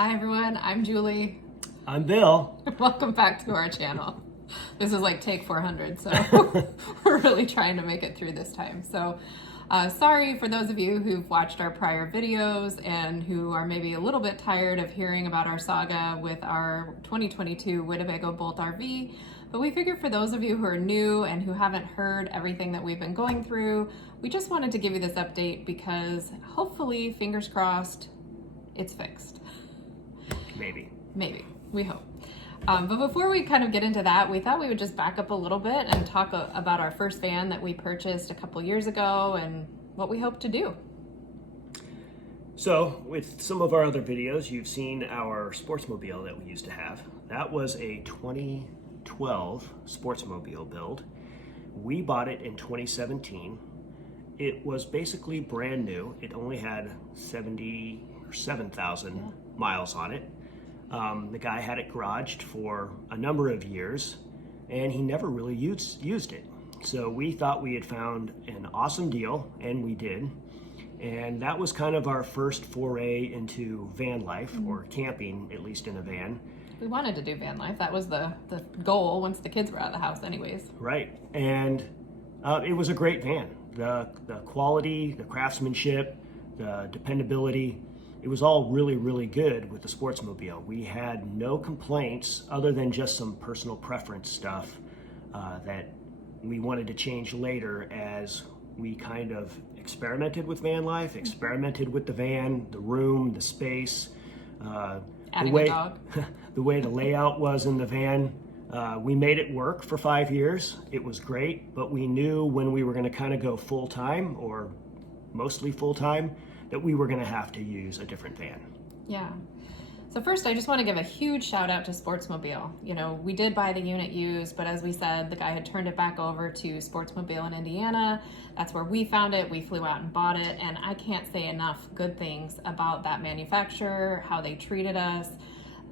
Hi everyone, I'm Julie. I'm Bill. Welcome back to our channel. This is like take 400, so we're really trying to make it through this time. So sorry for those of you who've watched our prior videos and who are maybe a little bit tired of hearing about our saga with our 2022 Winnebago Bolt RV. But we figured for those of you who are new and who haven't heard everything that we've been going through, we just wanted to give you this update because hopefully, fingers crossed, it's fixed. Maybe, we hope. But before we kind of get into that, we thought we would just back up a little bit and talk about our first van that we purchased a couple years ago and what we hope to do. So with some of our other videos, you've seen our Sportsmobile that we used to have. That was a 2012 Sportsmobile build. We bought it in 2017. It was basically brand new. It only had 77,000 miles on it. The guy had it garaged for a number of years and he never really used it. So we thought we had found an awesome deal, and we did. And that was kind of our first foray into van life, or camping, at least in a van. We wanted to do van life. That was the goal once the kids were out of the house anyways. Right. And it was a great van. The quality, the craftsmanship, the dependability, it was all really, really good with the Sportsmobile. We had no complaints other than just some personal preference stuff that we wanted to change later as we kind of experimented with van life, experimented with the van, the room, the space, Adding a dog. the way the layout was in the van. We made it work for 5 years. It was great, but we knew when we were going to kind of go full-time, or mostly full-time, that we were going to have to use a different van. Yeah. So first, I just want to give a huge shout out to Sportsmobile. You know, we did buy the unit used, but as we said, the guy had turned it back over to Sportsmobile in Indiana. That's where we found it. We flew out and bought it, and I can't say enough good things about that manufacturer, how they treated us,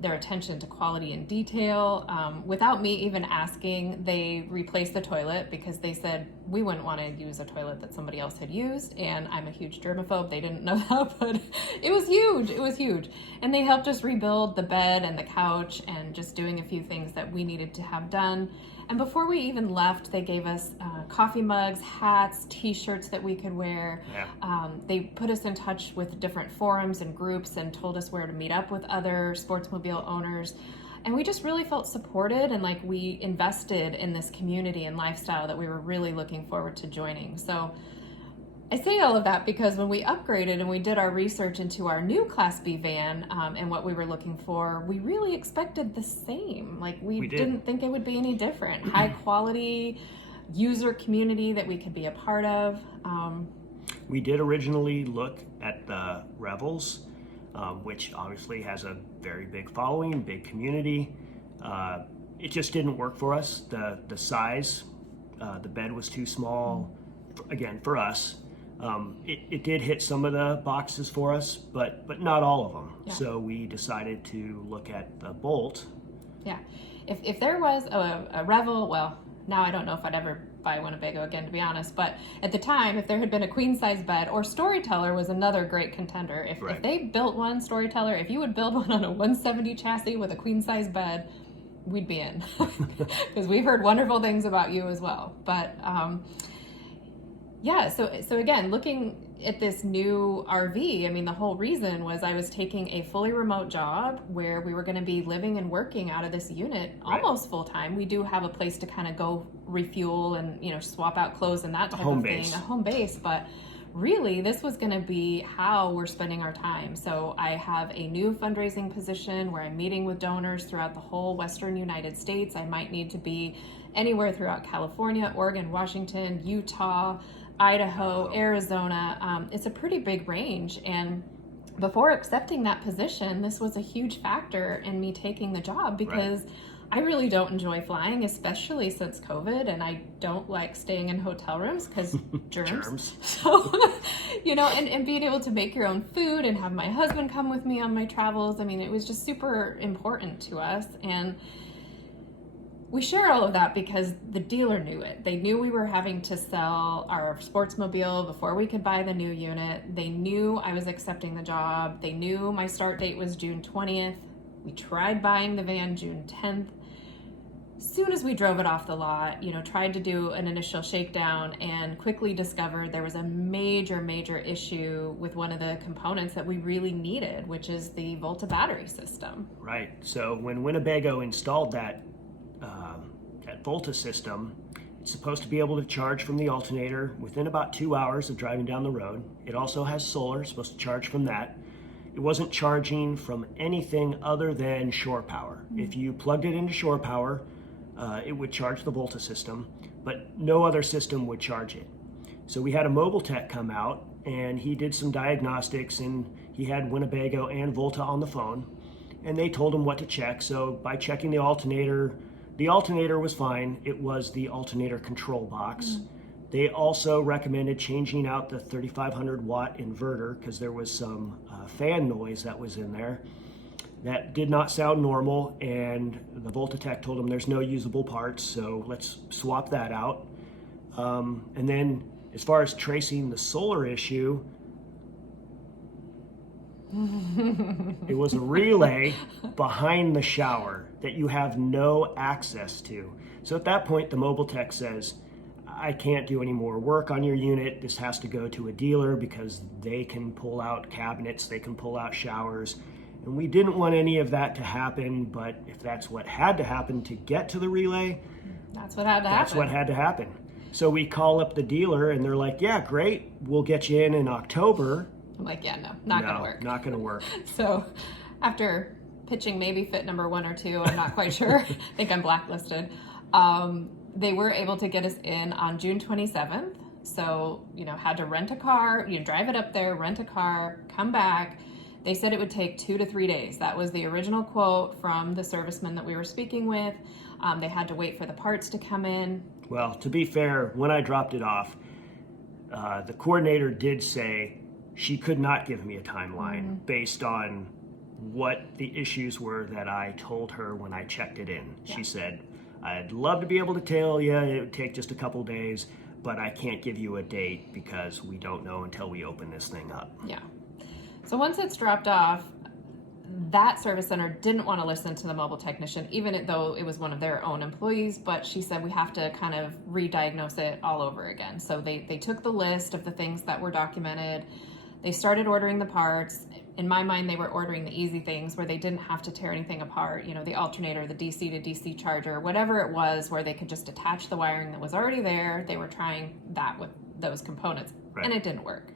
their attention to quality and detail. Without me even asking, they replaced the toilet because they said we wouldn't want to use a toilet that somebody else had used, and I'm a huge germaphobe. They didn't know that, but it was huge. It was huge. And they helped us rebuild the bed and the couch and just doing a few things that we needed to have done. And before we even left, they gave us coffee mugs, hats, t-shirts that we could wear. Yeah. They put us in touch with different forums and groups and told us where to meet up with other Sportsmobile owners. And we just really felt supported and like we invested in this community and lifestyle that we were really looking forward to joining. So I say all of that because when we upgraded and we did our research into our new Class B van and what we were looking for, we really expected the same. Like we didn't think it would be any different. High quality user community that we could be a part of. We did originally look at the Revels, which obviously has a very big following, big community. It just didn't work for us. The size, the bed was too small, again, for us. It did hit some of the boxes for us, but not all of them. Yeah. So we decided to look at the Bolt. Yeah. If there was a Revel, well, now I don't know if I'd ever buy a Winnebago again, to be honest, but at the time, if there had been a queen size bed, or Storyteller was another great contender. If they built one, Storyteller, if you would build one on a 170 chassis with a queen size bed, we'd be in. Because we've heard wonderful things about you as well. But yeah, so again, looking at this new RV, I mean, the whole reason was I was taking a fully remote job where we were going to be living and working out of this unit almost full time. We do have a place to kind of go refuel and, you know, swap out clothes and that type of thing, a home base, but really this was going to be how we're spending our time. So I have a new fundraising position where I'm meeting with donors throughout the whole Western United States. I might need to be anywhere throughout California, Oregon, Washington, Utah, Idaho, Arizona. It's a pretty big range, and before accepting that position, this was a huge factor in me taking the job because I really don't enjoy flying, especially since COVID, and I don't like staying in hotel rooms because germs. So, you know, and being able to make your own food and have my husband come with me on my travels, I mean, it was just super important to us. And We share all of that because the dealer knew it. They knew we were having to sell our Sportsmobile before we could buy the new unit. They knew I was accepting the job. They knew my start date was June 20th. We tried buying the van June 10th. As soon as we drove it off the lot, tried to do an initial shakedown and quickly discovered there was a major issue with one of the components that we really needed, which is the Volta battery system. Right. So when Winnebago installed that Volta system, it's supposed to be able to charge from the alternator within about 2 hours of driving down the road. It also has solar, supposed to charge from that. It wasn't charging from anything other than shore power. If you plugged it into shore power, it would charge the Volta system, but no other system would charge it. So we had a mobile tech come out, and he did some diagnostics, and he had Winnebago and Volta on the phone, and they told him what to check. So by checking the alternator was fine. It was the alternator control box. They also recommended changing out the 3,500 watt inverter because there was some fan noise that was in there that did not sound normal, and the Voltatech told them there's no usable parts, so let's swap that out. And then as far as tracing the solar issue, it was a relay behind the shower that you have no access to. So at that point, the mobile tech says, I can't do any more work on your unit. This has to go to a dealer because they can pull out cabinets, they can pull out showers. And we didn't want any of that to happen, but if that's what had to happen to get to the relay, that's what had to that's happen. what had to happen. So we call up the dealer and they're like, yeah, great, we'll get you in October. I'm like, yeah, no, not gonna work. Not gonna work. So after pitching maybe fit number 1 or 2, I'm not quite sure. I think I'm blacklisted. They were able to get us in on June 27th. So, had to rent a car, drive it up there, rent a car, come back. They said it would take 2 to 3 days. That was the original quote from the serviceman that we were speaking with. They had to wait for the parts to come in. Well, to be fair, when I dropped it off, the coordinator did say she could not give me a timeline based on what the issues were that I told her when I checked it in. Yeah. She said, I'd love to be able to tell you it would take just a couple days, but I can't give you a date because we don't know until we open this thing up. Yeah. So once it's dropped off, that service center didn't want to listen to the mobile technician, even though it was one of their own employees, but she said we have to kind of re-diagnose it all over again. So they took the list of the things that were documented. They started ordering the parts. In my mind, they were ordering the easy things where they didn't have to tear anything apart, the alternator, the DC to DC charger, whatever it was, where they could just attach the wiring that was already there. They were trying that with those components, right. And it didn't work.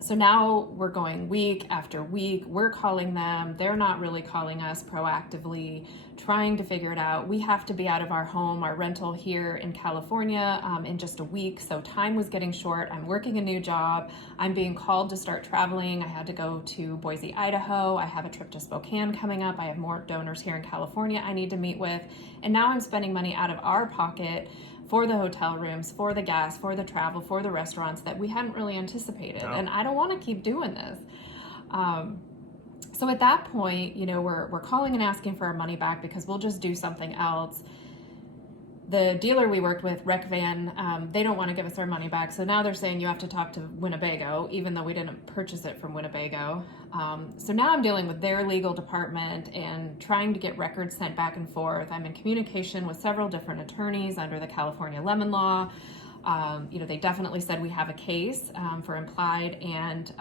So now we're going week after week. We're calling them. They're not really calling us proactively, trying to figure it out. We have to be out of our home, our rental here in California in just a week. So time was getting short. I'm working a new job. I'm being called to start traveling. I had to go to Boise, Idaho. I have a trip to Spokane coming up. I have more donors here in California I need to meet with. And now I'm spending money out of our pocket for the hotel rooms, for the gas, for the travel, for the restaurants that we hadn't really anticipated. No. And I don't want to keep doing this. So at that point, we're calling and asking for our money back because we'll just do something else. The dealer we worked with, Rec Van, they don't want to give us our money back. So now they're saying you have to talk to Winnebago, even though we didn't purchase it from Winnebago. So now I'm dealing with their legal department and trying to get records sent back and forth. I'm in communication with several different attorneys under the California Lemon Law. They definitely said we have a case for implied and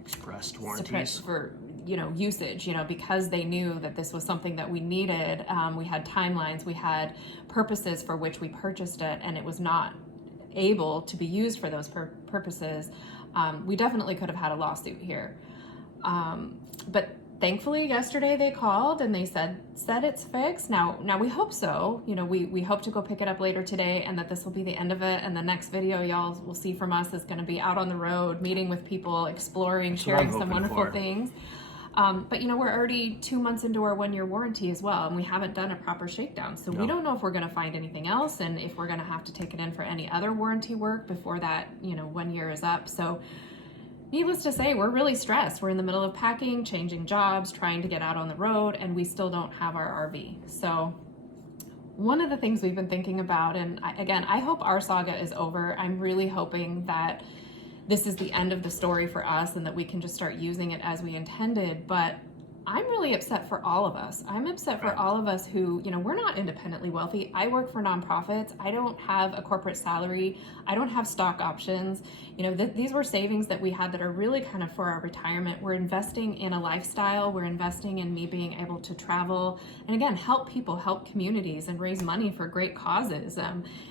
Expressed warranties. for usage, because they knew that this was something that we needed. We had timelines, we had purposes for which we purchased it, and it was not able to be used for those purposes. We definitely could have had a lawsuit here. But thankfully yesterday they called and they said it's fixed. Now we hope so. We hope to go pick it up later today and that this will be the end of it. And the next video y'all will see from us is going to be out on the road, meeting with people, exploring, sharing some wonderful things. But we're already 2 months into our 1-year warranty as well, and we haven't done a proper shakedown. So we don't know if we're going to find anything else and if we're going to have to take it in for any other warranty work before that, 1 year is up. So needless to say, we're really stressed. We're in the middle of packing, changing jobs, trying to get out on the road, and we still don't have our RV. So one of the things we've been thinking about, and I hope our saga is over. I'm really hoping that this is the end of the story for us and that we can just start using it as we intended. But I'm really upset for all of us. I'm upset for all of us who, we're not independently wealthy. I work for nonprofits. I don't have a corporate salary. I don't have stock options. These were savings that we had that are really kind of for our retirement. We're investing in a lifestyle. We're investing in me being able to travel and, again, help people, help communities, and raise money for great causes.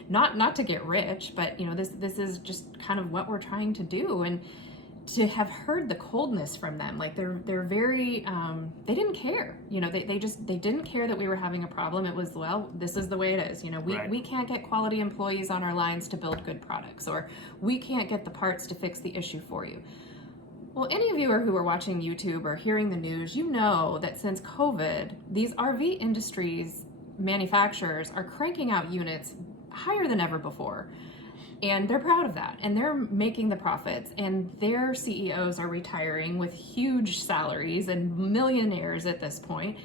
Not to get rich, but this is just kind of what we're trying to do. And to have heard the coldness from them, like they're very, they didn't care, they didn't care that we were having a problem. It was, well, this is the way it is. We can't get quality employees on our lines to build good products, or we can't get the parts to fix the issue for you. Well, any of you who are watching YouTube or hearing the news, that since COVID, these RV industries manufacturers are cranking out units higher than ever before. And they're proud of that, and they're making the profits, and their CEOs are retiring with huge salaries and millionaires at this point.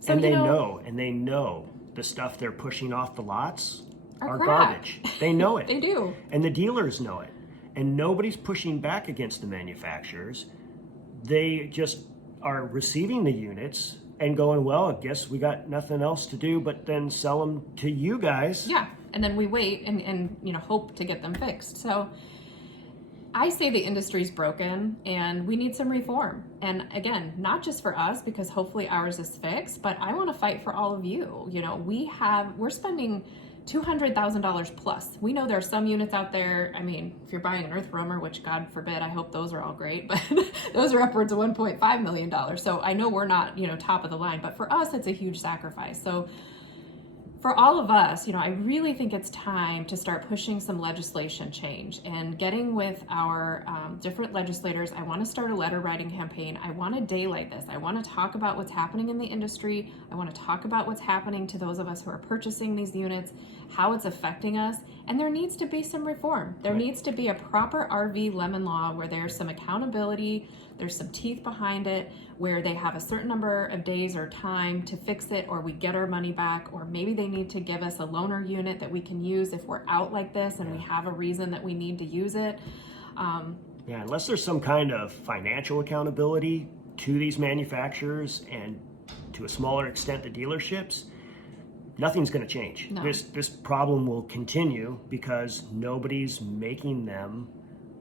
So, and they know the stuff they're pushing off the lots are crap. Garbage. They know it. They do. And the dealers know it. And nobody's pushing back against the manufacturers. They just are receiving the units and going, well, I guess we got nothing else to do but then sell them to you guys. Yeah. And then we wait and hope to get them fixed. So I say the industry's broken and we need some reform. And again, not just for us, because hopefully ours is fixed, but I want to fight for all of you. We're spending $200,000 plus. We know there are some units out there. I mean, if you're buying an earth roamer, which God forbid, I hope those are all great, but those are upwards of $1.5 million. So I know we're not, top of the line, but for us, it's a huge sacrifice. So for all of us, I really think it's time to start pushing some legislation change and getting with our different legislators. I want to start a letter writing campaign. I want to daylight this. I want to talk about what's happening in the industry. I want to talk about what's happening to those of us who are purchasing these units, how it's affecting us. And there needs to be some reform. There needs to be a proper RV lemon law where there's some accountability, there's some teeth behind it, where they have a certain number of days or time to fix it, or we get our money back, or maybe they need to give us a loaner unit that we can use if we're out like this and we have a reason that we need to use it. Unless there's some kind of financial accountability to these manufacturers and to a smaller extent the dealerships, nothing's going to change. No. This problem will continue because nobody's making them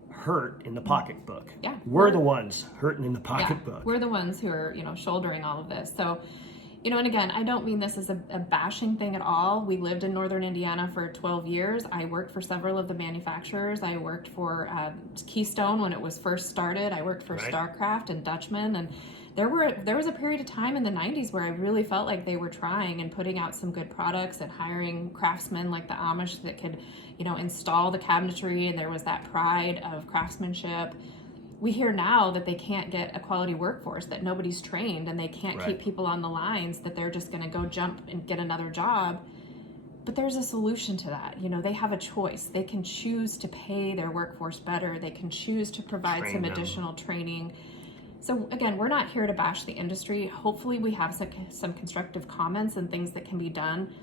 hurt in the pocketbook. Yeah, we're the ones hurting in the pocketbook. Yeah, we're the ones who are, shouldering all of this. So, and again, I don't mean this as a bashing thing at all. We lived in Northern Indiana for 12 years. I worked for several of the manufacturers. I worked for Keystone when it was first started. I worked for StarCraft and Dutchman, and there was a period of time in the 90s where I really felt like they were trying and putting out some good products and hiring craftsmen like the Amish that could, install the cabinetry, and there was that pride of craftsmanship. We hear now that they can't get a quality workforce, that nobody's trained, and they can't keep people on the lines, that they're just going to go jump and get another job. But there's a solution to that. They have a choice. They can choose to pay their workforce better. They can choose to provide some additional training. So again, we're not here to bash the industry. Hopefully we have some constructive comments and things that can be done.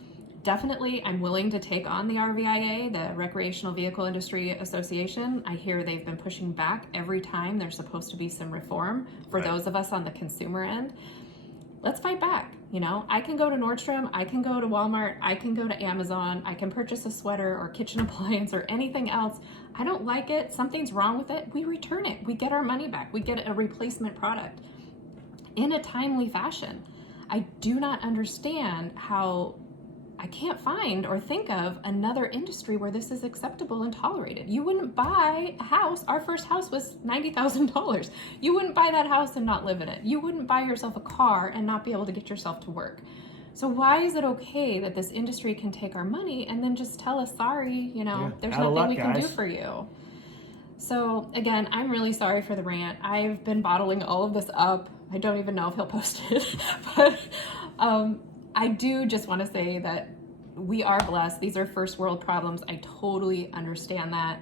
Definitely, I'm willing to take on the RVIA, the Recreational Vehicle Industry Association. I hear they've been pushing back every time there's supposed to be some reform for those of us on the consumer end. Let's fight back. I can go to Nordstrom, I can go to Walmart, I can go to Amazon, I can purchase a sweater or kitchen appliance or anything else. I don't like it, something's wrong with it, we return it. We get our money back. We get a replacement product in a timely fashion. I do not understand how I can't find or think of another industry where this is acceptable and tolerated. You wouldn't buy a house. Our first house was $90,000. You wouldn't buy that house and not live in it. You wouldn't buy yourself a car and not be able to get yourself to work. So why is it okay that this industry can take our money and then just tell us, sorry, there's nothing we can do for you? So again, I'm really sorry for the rant. I've been bottling all of this up. I don't even know if he'll post it, but I do just want to say that we are blessed. These are first world problems. I totally understand that.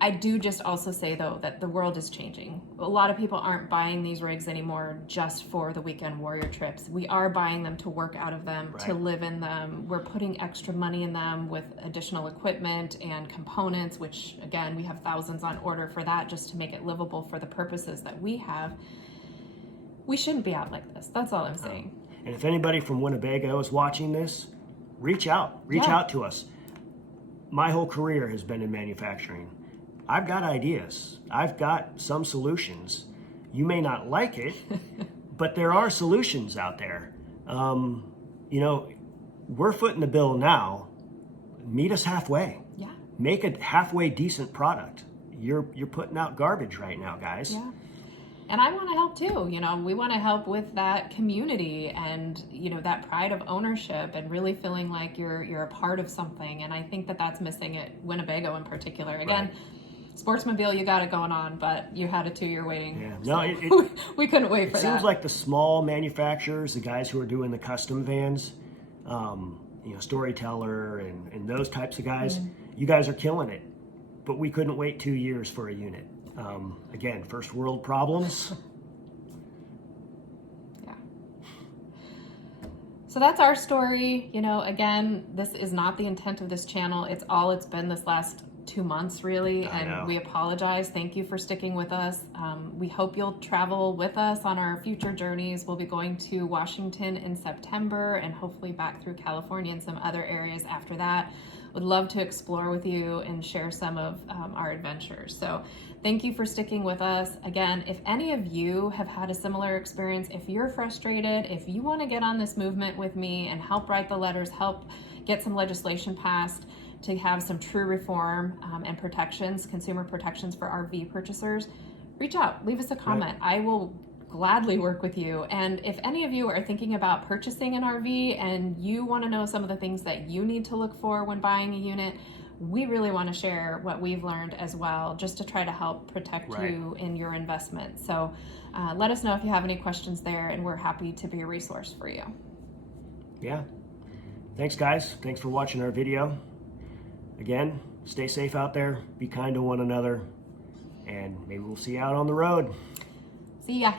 I do just also say though that the world is changing. A lot of people aren't buying these rigs anymore just for the weekend warrior trips. We are buying them to work out of them, to live in them. We're putting extra money in them with additional equipment and components, which again, we have thousands on order for that just to make it livable for the purposes that we have. We shouldn't be out like this. That's all I'm saying. And if anybody from Winnebago is watching this, reach out out to us. My whole career has been in manufacturing. I've got ideas. I've got some solutions. You may not like it, but there are solutions out there. You know, we're footing the bill now. Meet us halfway. Yeah. Make a halfway decent product. You're putting out garbage right now, guys. Yeah. And I want to help too. You know, we want to help with that community and, you know, that pride of ownership and really feeling like you're a part of something. And I think that that's missing at Winnebago in particular. Again, Sportsmobile, you got it going on, but you had a 2-year waiting. Yeah, no, so we couldn't wait for that. It seems like the small manufacturers, the guys who are doing the custom vans, you know, Storyteller and those types of guys, you guys are killing it. But we couldn't wait 2 years for a unit. Again, first world problems. Yeah. So that's our story. You know, again, this is not the intent of this channel. It's been this last 2 months really, and we apologize. Thank you for sticking with us. We hope you'll travel with us on our future journeys. We'll be going to Washington in September and hopefully back through California and some other areas after that. Would love to explore with you and share some of our adventures. So thank you for sticking with us. Again, if any of you have had a similar experience, if you're frustrated, if you want to get on this movement with me and help write the letters, help get some legislation passed to have some true reform and protections, consumer protections for RV purchasers, reach out, leave us a comment. I will gladly work with you. And if any of you are thinking about purchasing an RV and you want to know some of the things that you need to look for when buying a unit, we really want to share what we've learned as well, just to try to help protect you in your investment. So let us know if you have any questions there, and we're happy to be a resource for you. Yeah. Thanks, guys. Thanks for watching our video. Again, stay safe out there, be kind to one another, and maybe we'll see you out on the road. See ya.